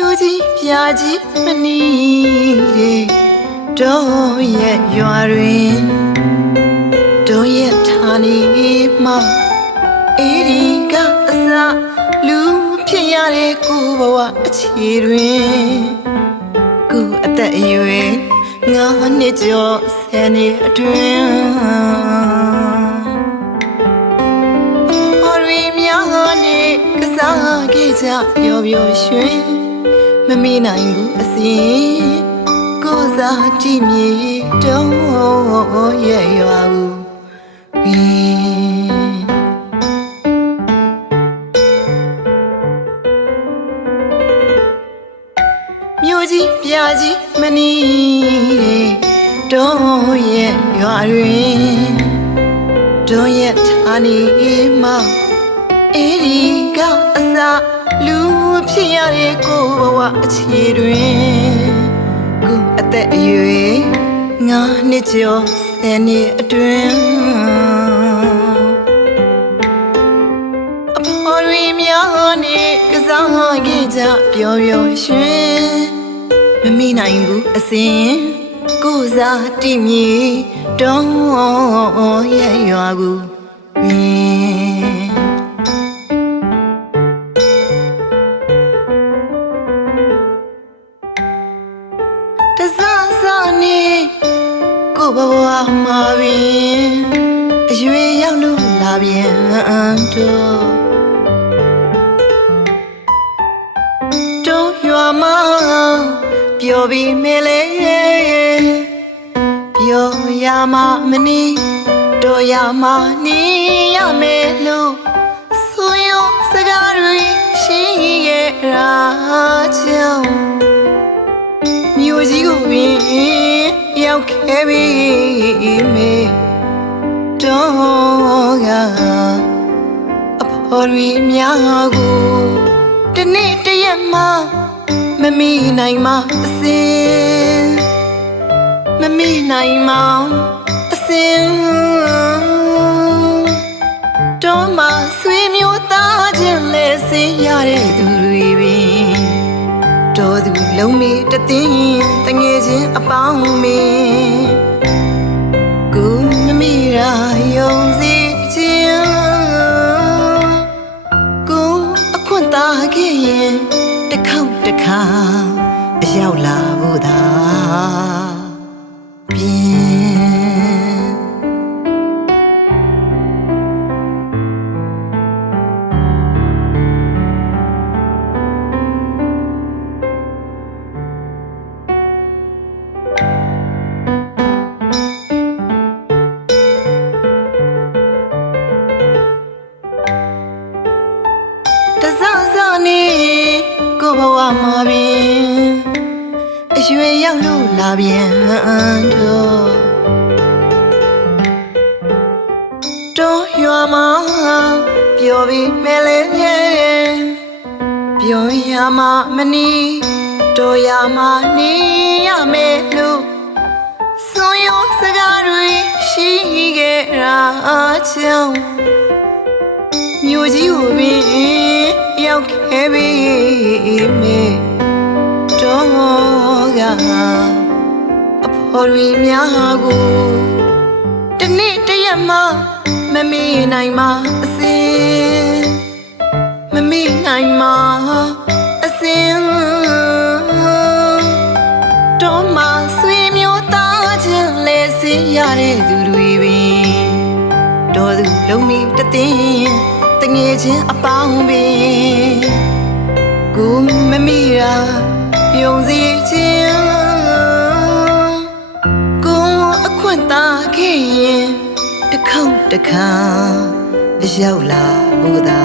မြို့ကြီးပြာကြီးမနီးတဲ့တို့ရဲ့ရွာတွင်တို့ရဲ့ဌာနေမှာအေဒီကအစလူဖြစ်ရတဲ့ကိုဘဝအခြေတွင်ကိုအသက်အရွယ်9 နှစ်ကျော်10 နှစ်အတွင်းနဲ့ကစားခဲ့ကြပျော်ပျော်ရွှင်မမေ့နိုင်ဘူးအစဉ်ကိုစားကြည့်မြေတုံးရဲ့ရွာဦးမြို့ကြီးပြာကြီးမနီးတဲ့တုံးရဲ့ရွာတွင်တို့ရဲ့ဌာနေမှာအေဒီကအစလူဖြစ်ရတဲ့ကိုဘဝအခြေတွင်ကိုအသက်အရွယ်9 နှစ်ကျော်10 နှစ်အတွင်းအဖော်ရီများနဲ့ကစားခဲ့ကြပျော်ပျော်ရွှင်မမိနိုင်ဘူးအစဉ်ကိုစားတိမြေတုံးရဲ့ရွာကိုတစားစားနေကိုဘဝမှာပင်အရွယ်ရောက်လို့လာပြန်တို့ရွာမှာပျော်ပြီးမဲလေပျော်ရမှာမနီးတို့ရမှာနေရမယ်လို့ဆိုရောစကားတွေရှိခဲ့တာကြောင့်မြို့ကြီးကိုပင်ရောက်ခဲ့ပြီမေတော့ကအဖော်ရီများကိုတနေ့တရက်မှမမိနိုင်မှအစဉ်မမိနိုင်မှအစဉ်တော့မှဆွေမျိုးသားချင်းလဲစင်ရတဲ့သူတွေပင်တော်သူလုံးမီတသိန်းတငယ်ချင်းအပေါင်းမင်းကိုမမိရာယုံစီခြင်းကိုအခွင့်သားခဲ့ရင်တစ်ခေါက်တစ်ခါအရောက်လာဖို့သာတစားစားနေကိုဘဝမှာပင်အရွယ်ရောက်လို့လာပြန်တို့ရွာမှာပျော်ပြီးမဲလဲပျော်ရမှာမနီးတို့ရမှာနေရမယ်လို့ဆိုရောစကားတွေရှိခဲ့တာကြောင့်မြို့ကြီးကိုပင်ရောက်ခဲ့ပြီမေတော့ကအဖော်ရီများကိုတနေ့တရက်မှမမေ့နိုင်မှအစဉ်မမေ့နိုင်မှအစဉ်တော့မှဆွေမျိုးသားချင်းလဲစင်ရတဲ့သူတွေပင်တော်သူလုံးမီတသိန်းတငယ်ချင်းအပေါင်းပင်ကိုမမိရာယုံစီခြင်းကိုအခွင့်သားခဲ့ရင်တစ်ခေါက်တစ်ခါရောက်လာဖို့သာ